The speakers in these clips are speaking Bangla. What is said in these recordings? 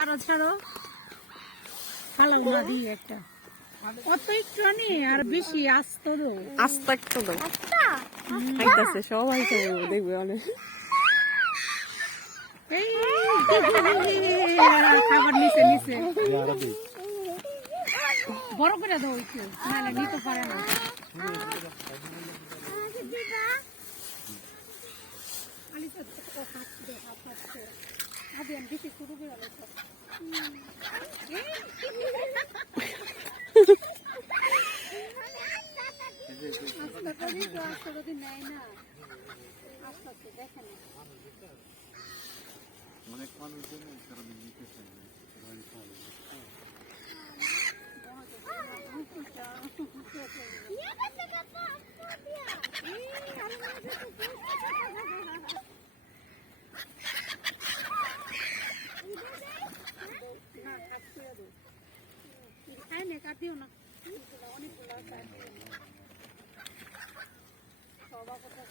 ছাড়ো ছাড়ো। ফালাও না দিই একটা। অত একটু নি আর বেশি আসত তো আস্তে একটু দাও আইতাছে সবাই খাবে দেখবে অনেক। খাবার নিচে নিচে। বড় করে দাও একটু নাহলে নিতে পারে না। বেশি শুরু করে যদি নেয় না আস্তে আস্তে দেখে না অনেক মানুষজন তারা নিতে চায় না তারা এই ফল কাটিও না। অনেকগুলো সবার কথা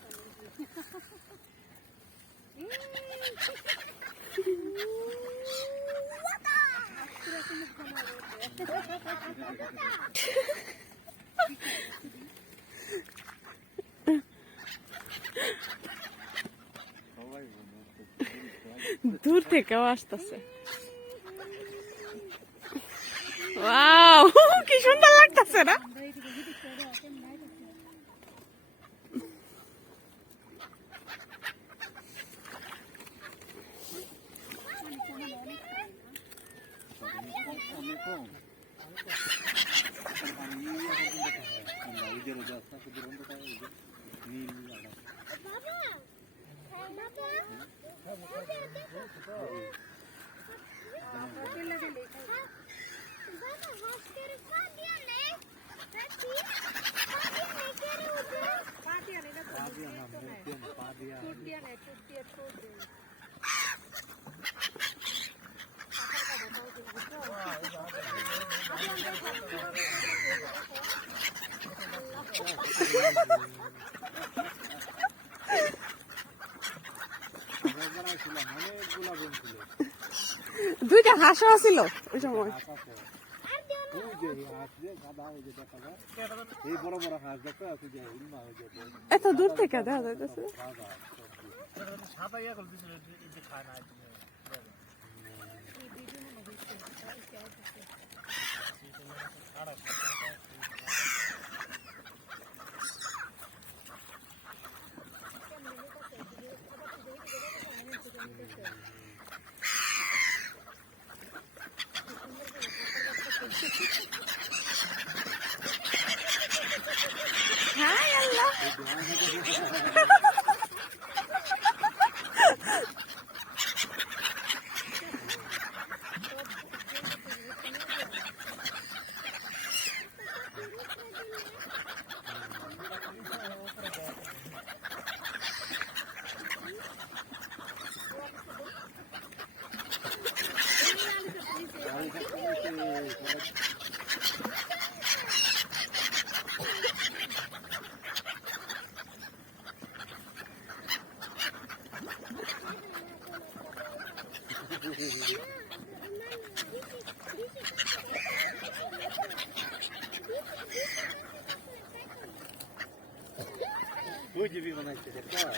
দূর থেকেও আসতেছে। ওয়াও কি সুন্দর লাগতেছে না? অনেক কম দুইটা হাঁসও ছিল ওই সময়। এত দূর থেকে দেখা যাইতেছে? সাদা ওই জিবি বানাইছে দেখতে আমরা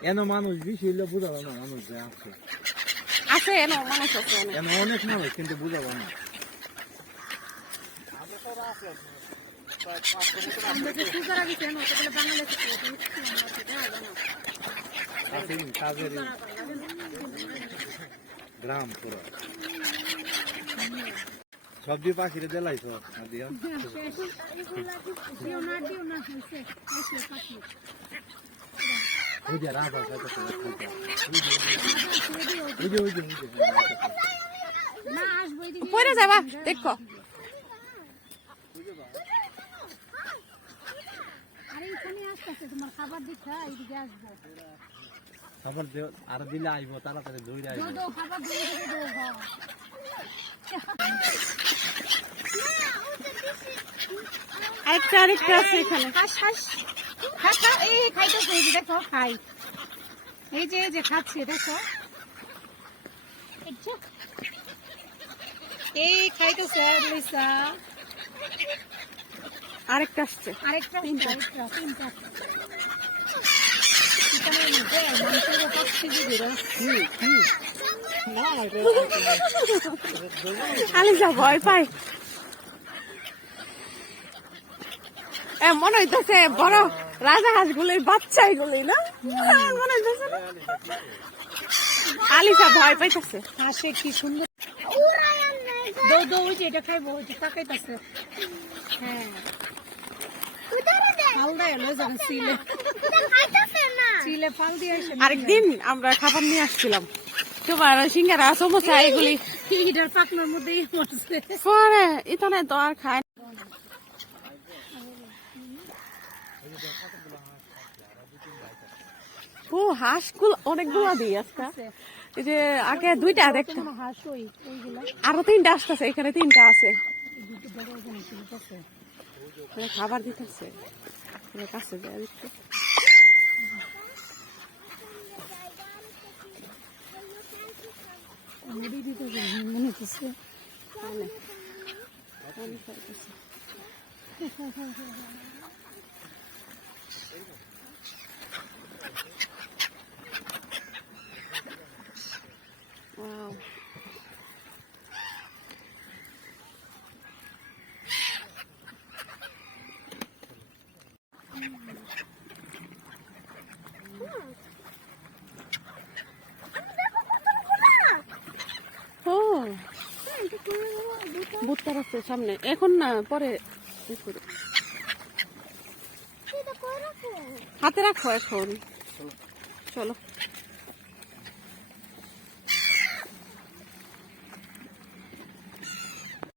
এন মানুষ বেশি হইলে বুঝাবো না মানুষ যে আছে। আছে এনো মানুষ আছে এন। অনেক মানুষ কিন্তু বুঝাবো না। গ্রাম পুরো সবজি পাখিরে দিলাইছ দিয়া দিও না দিও না হয়েছে হয়েছে পাখি ওই যে রাজা কত ওই যে ওই যে ওই যে না আসব এদিকে পরে যাবা দেখো আরে এখানে আসতেছে তোমার খাবার দিচ্ছে এইদিকে আসব। খবর দিও আর দিলে আইবো তাড়াতাড়ি দৌড়ে আইবো। খাবার দিয়ে দিয়ে। আরেকটা আরেকটা আছে এখানে। হাস হাস। খা খা এই খাইতেছে এই যে দেখো খাই। এই যে এই যে খাচ্ছে দেখো। এই খাইতেছে লিসা আরেকটা আসছে। আরেকটা তিনটা। যে ভয় মনে হইতেছে বড় রাজা হাঁস গুলির বাচ্চা এগুলি না? মনে হইতেছে? আলিসা ভয় পাইতেছে। হাসে কি সুন্দর দো দো ওই যে এটা খাইবো ওই যে তাকাইতেছে। হ্যাঁ। আরেকদিন আমরা খাবার নিয়ে আসছিলাম। তোমার সিঙ্গারা সমোসা এগুলি। এটার পাকনার মধ্যেই পরে ইতনে তো আর খায়। ও হাঁসগুলো অনেকগুলো দিই আজকে। এই যে আগে দুইটা ওইগুলো। আরও তিনটা আসতেছে এখানে তিনটা আছে। ওরা খাবার দিতেছে কাছে যায় দেখতে মুড়ি দিতে মনে হচ্ছে Wow. ও ভুট্টার আছে সামনে। এখন না পরে হাতে রাখো এখন। চলো।